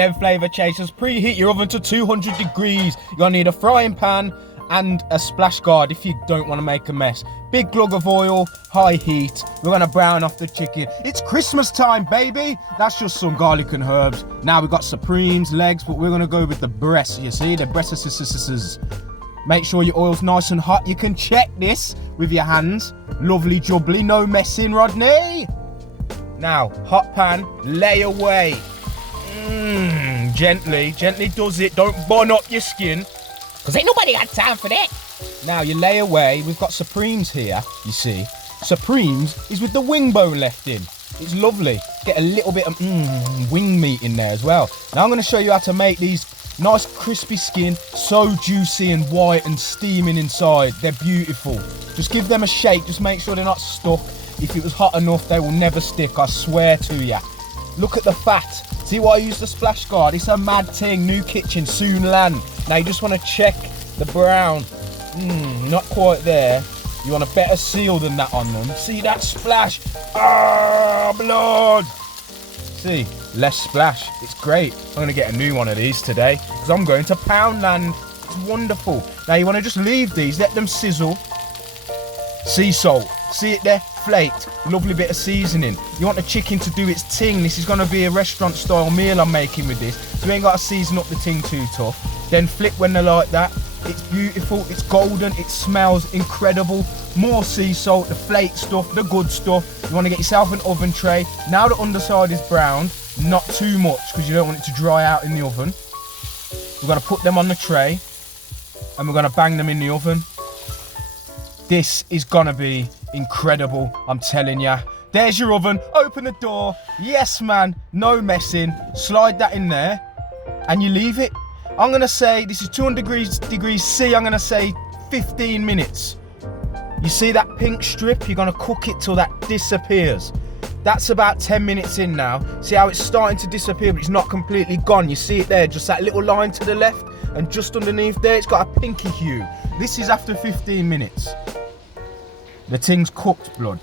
them flavour chasers. Preheat your oven to 200 degrees. You're gonna need a frying pan and a splash guard if you don't want to make a mess. Big glug of oil, high heat. We're gonna brown off the chicken. It's Christmas time, baby. That's just some garlic and herbs. Now we've got supremes, legs, but we're gonna go with the breasts. You see, the breasts. Make sure your oil's nice and hot. You can check this with your hands. Lovely jubbly, no messing, Rodney. Now, hot pan, lay away. Gently does it. Don't burn up your skin, because ain't nobody got time for that. Now you lay away. We've got supremes here, you see. Supremes is with the wing bone left in. It's lovely. Get a little bit of wing meat in there as well. Now I'm going to show you how to make these nice crispy skin, so juicy and white and steaming inside. They're beautiful. Just give them a shake. Just make sure they're not stuck. If it was hot enough, they will never stick, I swear to you. Look at the fat. See why I use the splash guard? It's a mad thing. New kitchen, soon land. Now you just want to check the brown. Not quite there. You want a better seal than that on them. See that splash? Ah, blood. See, less splash. It's great. I'm going to get a new one of these today because I'm going to Poundland. It's wonderful. Now you want to just leave these, let them sizzle. Sea salt. See it there? Flaked. Lovely bit of seasoning. You want the chicken to do its ting. This is going to be a restaurant style meal I'm making with this. So you ain't got to season up the ting too tough. Then flip when they're like that. It's beautiful. It's golden. It smells incredible. More sea salt, the flake stuff, the good stuff. You want to get yourself an oven tray. Now the underside is browned, not too much because you don't want it to dry out in the oven. We're going to put them on the tray and we're going to bang them in the oven. This is going to be incredible, I'm telling ya. There's your oven. Open the door. Yes, man. No messing. Slide that in there and you leave it. I'm going to say, this is 200 degrees C. I'm going to say 15 minutes. You see that pink strip? You're going to cook it till that disappears. That's about 10 minutes in now. See how it's starting to disappear, but it's not completely gone. You see it there, just that little line to the left, and just underneath there, it's got a pinky hue. This is after 15 minutes. The thing's cooked, blood.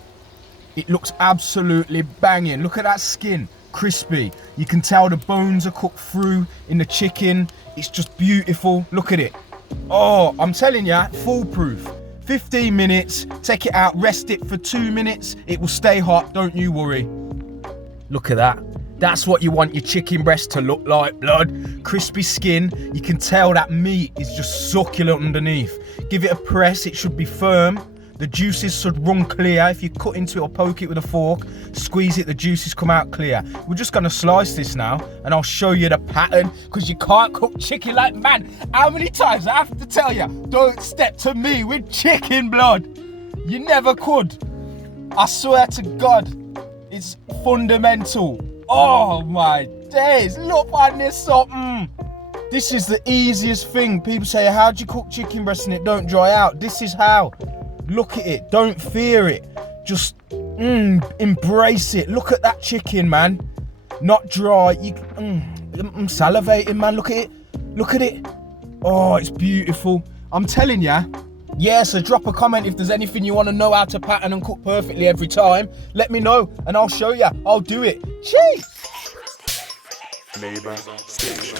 It looks absolutely banging. Look at that skin, crispy. You can tell the bones are cooked through in the chicken. It's just beautiful. Look at it. Oh, I'm telling you, foolproof. 15 minutes, take it out, rest it for 2 minutes. It will stay hot, don't you worry. Look at that. That's what you want your chicken breast to look like, blood. Crispy skin. You can tell that meat is just succulent underneath. Give it a press, it should be firm. The juices should run clear. If you cut into it or poke it with a fork, squeeze it, the juices come out clear. We're just gonna slice this now and I'll show you the pattern because you can't cook chicken like man. How many times I have to tell you, don't step to me with chicken, blood. You never could. I swear to God, it's fundamental. Oh my days, look on this something. This is the easiest thing. People say, how do you cook chicken breast and it don't dry out? This is how. Look at it, don't fear it. Just embrace it. Look at that chicken, man. Not dry. I'm salivating, man. Look at it. Look at it. Oh, it's beautiful. I'm telling ya. Yeah, so drop a comment if there's anything you want to know how to pattern and cook perfectly every time. Let me know and I'll show ya. I'll do it. Cheers. Neighbor Station.